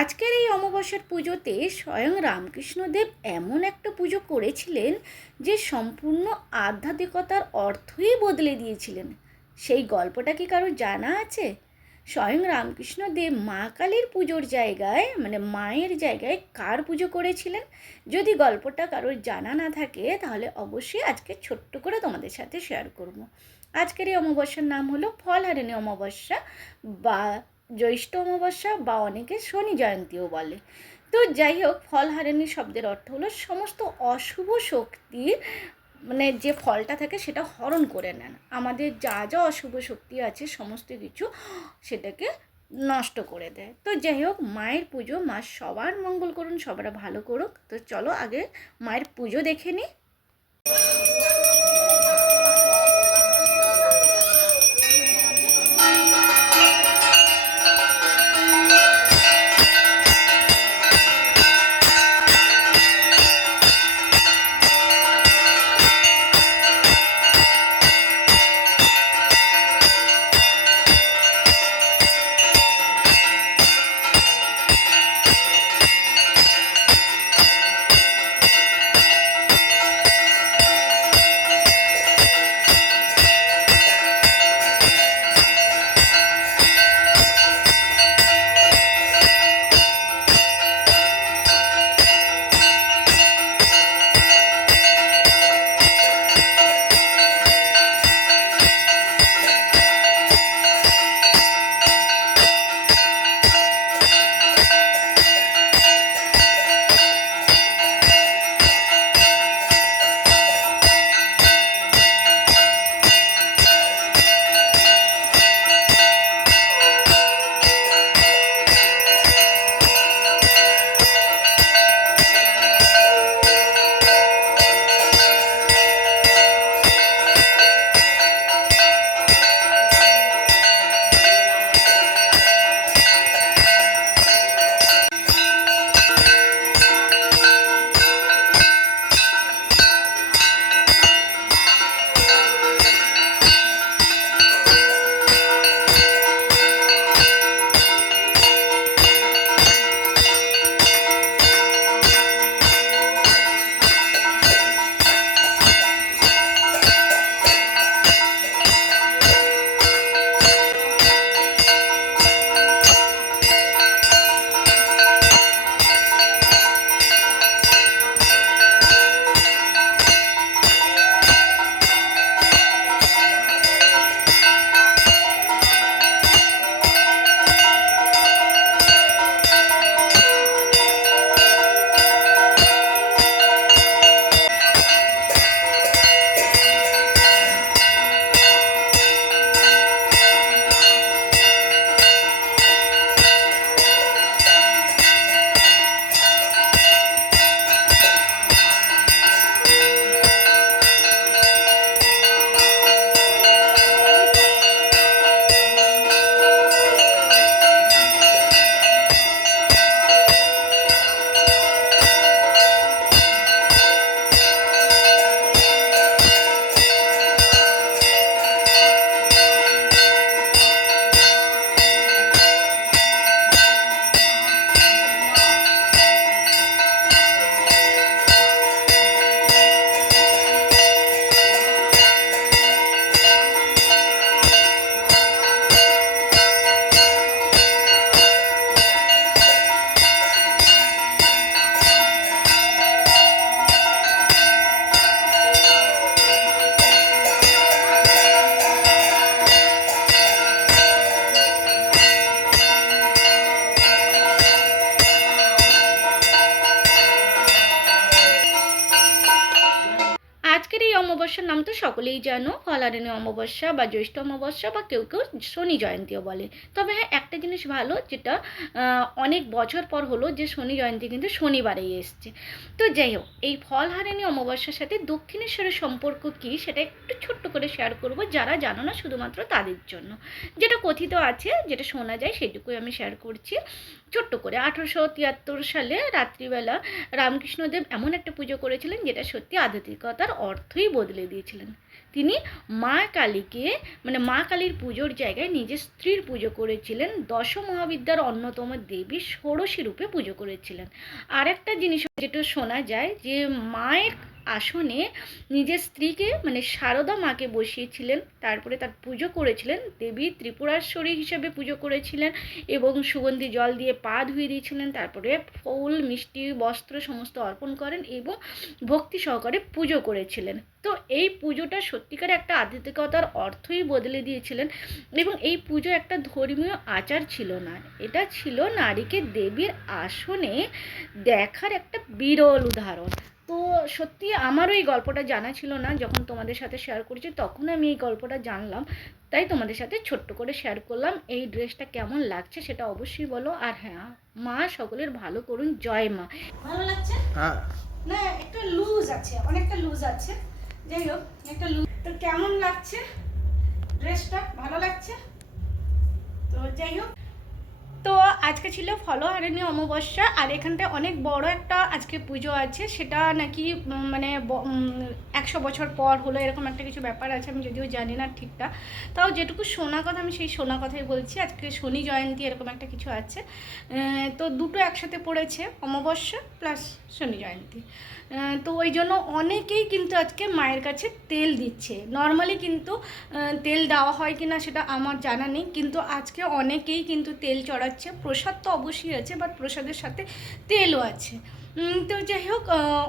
আজকের এই অমাবস্যার পুজোতে স্বয়ং রামকৃষ্ণদেব এমন একটা পুজো করেছিলেন যে সম্পূর্ণ আধ্যাত্মিকতার অর্থই বদলে দিয়েছিলেন। সেই গল্পটা কি কারো জানা আছে? স্বয়ং রামকৃষ্ণদেব মা কালীর পুজোর জায়গায় মায়ের জায়গায় কার পুজো করেছিলেন? যদি গল্পটা কারোর জানা না থাকে তাহলে অবশ্যই আজকে ছোট্ট করে তোমাদের সাথে শেয়ার করব। আজকের এই অমাবস্যার নাম হলো ফলহারিণী অমাবস্যা বা জ্যৈষ্ঠ অমাবস্যা বা অনেকে শনি জয়ন্তীও বলে। তো যাই হোক, ফলহারিণী শব্দের অর্থ হলো সমস্ত অশুভ শক্তির যে ফলটা থাকে সেটা হরণ করে নেন। আমাদের যা যা অশুভ শক্তি আছে সমস্ত কিছু সেটাকে নষ্ট করে দেয়। তো যাই হোক, মায়ের পুজো, মা সবার মঙ্গল করুন, সবার ভালো করুক। তো চলো আগে মায়ের পুজো দেখে নিই। আজকের এই অমাবস্যার নাম তো সকলেই জানো, ফলহারিণী অমাবস্যা বা জ্যৈষ্ঠ অমাবস্যা বা কেউ কেউ শনি জয়ন্তীও বলে। তবে হ্যাঁ, একটা জিনিস ভালো, যেটা অনেক বছর পর হলো যে শনি জয়ন্তী কিন্তু শনিবারেই এসছে। তো যাই হোক, এই ফলহারিণী অমাবস্যার সাথে দক্ষিণেশ্বরের সম্পর্ক কী সেটা একটু ছোট্ট করে শেয়ার করব, যারা জানো না শুধুমাত্র তাদের জন্য। যেটা কথিত আছে, যেটা শোনা যায় সেটুকুই আমি শেয়ার করছি ছোট্ট করে। 1873 সালে রাত্রিবেলা রামকৃষ্ণদেব এমন একটা পুজো করেছিলেন যেটা সত্যি আধ্যাত্মিকতার অর্থই বদলে দিয়েছিলেন। তিনি মা কালীকে মানে মা কালীর পুজোর জায়গায় নিজের স্ত্রীর পুজো করেছিলেন, দশ মহাবিদ্যার অন্যতম দেবী ষোড়শী রূপে পুজো করেছিলেন। আরেকটা জিনিস যেটা শোনা যায় যে মায়ের আসনে নিজের স্ত্রীকে মানে সারদা মাকে বসিয়েছিলেন, তারপরে তার পুজো করেছিলেন, দেবী ত্রিপুরাশ্বরী হিসেবে পুজো করেছিলেন এবং সুগন্ধি জল দিয়ে পা ধুয়ে দিয়েছিলেন, তারপরে ফুল মিষ্টি বস্ত্র সমস্ত অর্পণ করেন এবং ভক্তি সহকারে পুজো করেছিলেন। তো এই পুজোটা সত্যিকারে একটা আধ্যাত্মিকতার অর্থই বদলে দিয়েছিলেন এবং এই পুজো একটা ধর্মীয় আচার ছিল না, এটা ছিল নারীকে দেবীর আসনে দেখার একটা বিরল উদাহরণ। তো সত্যি আমারও এই গল্পটা জানা ছিল না, যখন তোমাদের সাথে শেয়ার করছি তখন আমি এই গল্পটা জানলাম, তাই তোমাদের সাথে ছোট্ট করে শেয়ার করলাম। এই ড্রেসটা কেমন লাগছে সেটা অবশ্যই বলো। আর হ্যাঁ, মা সকলের ভালো করুন, জয় মা। ভালো লাগছে? হ্যাঁ না, একটা লুজ আছে, অনেকটা লুজ আছে, যাই হোক একটা লুজ। তো কেমন লাগছে ড্রেসটা? ভালো লাগছে তো যাই হোক। তো আজকে ছিল ফলহারিণী অমাবস্যা, আর এখানটায় অনেক বড় একটা আজকে পুজো আছে, সেটা নাকি মানে 100 বছর পর হলো এরকম একটা কিছু ব্যাপার আছে, আমি যদিও জানি না ঠিকটা, তাও যেটুকু শোনা কথা আমি সেই শোনা কথাই বলছি। আজকে শনি জয়ন্তী এরকম একটা কিছু আছে, তো দুটো একসাথে পড়েছে, অমাবস্যা প্লাস শনি জয়ন্তী। তো ওই জন্য অনেকেই কিন্তু আজকে মায়ের কাছে তেল দিচ্ছে। নর্মালি কিন্তু তেল দেওয়া হয় কি না সেটা আমার জানা নেই, কিন্তু আজকে অনেকেই কিন্তু তেল চড়াচ্ছে। প্রসাদ তো অবশ্যই আছে, বাট প্রসাদের সাথে তেলও আছে। তো যাই হোক,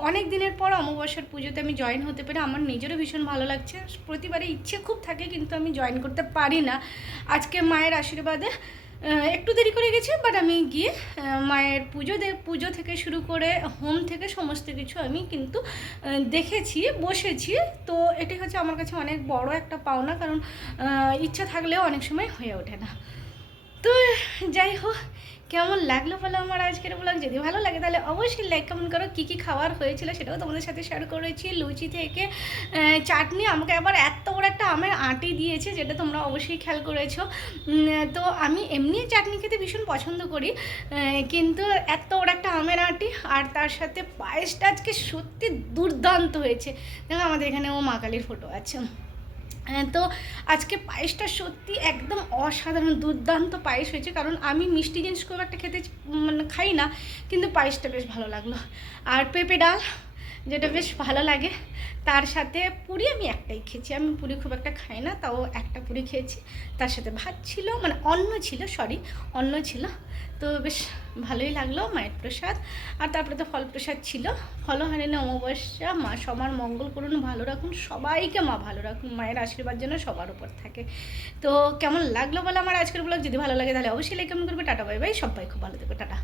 অনেক দিনের পর অমাবস্যার পুজোতে আমি জয়েন হতে পেরে আমার নিজেরও ভীষণ ভালো লাগছে। প্রতিবারে ইচ্ছে খুব থাকে কিন্তু আমি জয়েন করতে পারি না। আজকে মায়ের আশীর্বাদে একটু দেরি করে গেছি, বাট আমি গিয়ে মায়ের পুজো থেকে শুরু করে হোম থেকে সমস্ত কিছু আমি কিন্তু দেখেছি, বসেছি। তো এটাই হচ্ছে আমার কাছে অনেক বড় একটা পাওনা, কারণ ইচ্ছা থাকলেও অনেক সময় হয়ে ওঠে না। তো যাই হোক, কেমন লাগলো বলো আমার আজকের ব্লগ? যদি ভালো লাগে তাহলে অবশ্যই লাইক কমেন্ট করো। কী কী খাবার হয়েছিল সেটাও তোমাদের সাথে শেয়ার করেছি। লুচি থেকে চাটনি, আমাকে আবার এত বড় একটা আমের আঁটি দিয়েছে, যেটা তোমরা অবশ্যই খেয়াল করেছো। তো আমি এমনি চাটনি খেতে ভীষণ পছন্দ করি, কিন্তু এত বড় একটা আমের আঁটি আর তার সাথে পায়েসটা আজকে সত্যি দুর্দান্ত হয়েছে। দেখো আমাদের এখানেও মা কালীর ফটো আছে। তো আজকে পায়েসটা সত্যি একদম অসাধারণ দুর্দান্ত পায়েস হয়েছে, কারণ আমি মিষ্টি জিনিস খুব একটা খেতে মানে খাই না, কিন্তু পায়েসটা বেশ ভালো লাগলো। আর পেঁপে ডাল, যেটা বেশ ভালো লাগে, তার সাথে পুরি আমি একটাই খেয়েছি, আমি পুরি খুব একটা খাই না, তাও একটা পুরি খেয়েছি। তার সাথে ভাত ছিল, মানে অন্ন ছিল, তো বেশ ভালোই লাগলো মায়ের প্রসাদ। আর তারপরে তো ফল প্রসাদ ছিল। ফলহারিণী অমাবস্যা, মা সবার মঙ্গল করুন, ভালো রাখুন সবাইকে, মা ভালো রাখুন, মায়ের আশীর্বাদ যেন সবার উপর থাকে। তো কেমন লাগলো বলে আমার আজকের ব্লগ? যদি ভালো লাগে তাহলে অবশ্যই লাইক কমেন্ট করবে। টাটা বাই বাই, সবাই খুব ভালো থেকো, টাটা।